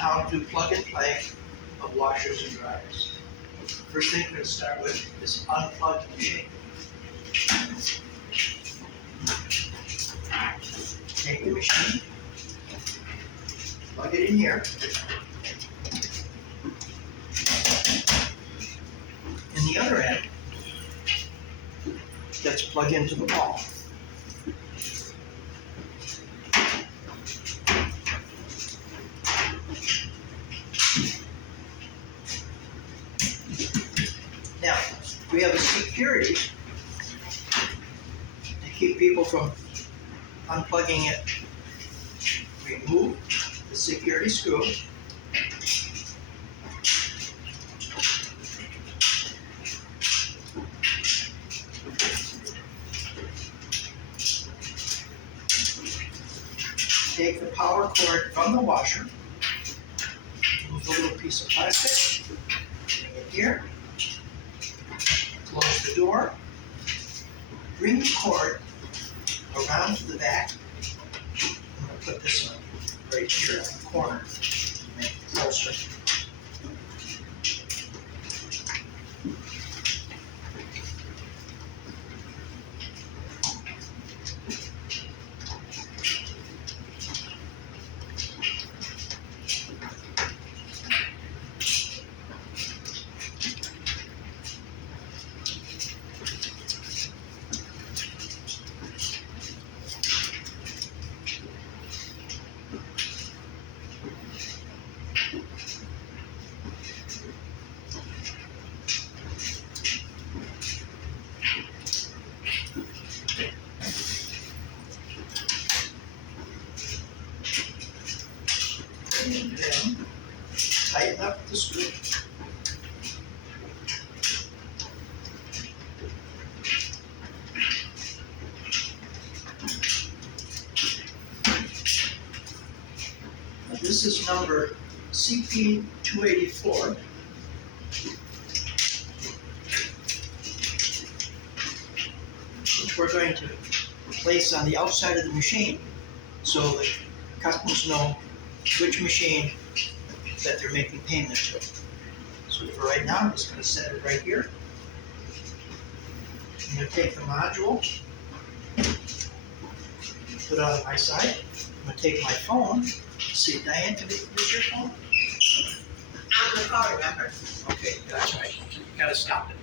how to plug and play of washers and dryers. First thing we're going to start with is unplug the machine. Take the machine, plug it in here. And the other end, let's plug into the wall. Now, we have a security to keep people from unplugging it. Remove the security screw. Take the power cord from the washer. Move the little piece of plastic. Bring it here. Close the door. Bring the cord around to the back. I'm going to put this one right here in the corner. Make it closer. And then tighten up the screw. Now this is number CP 284. Which we're going to place on the outside of the machine so that customers know which machine that they're making payment to. So for right now, I'm just going to set it right here. I'm going to take the module, put it on my side. I'm going to take my phone. See, Diane, can you use your phone? On the car, remember? Okay, that's right. You got to stop it.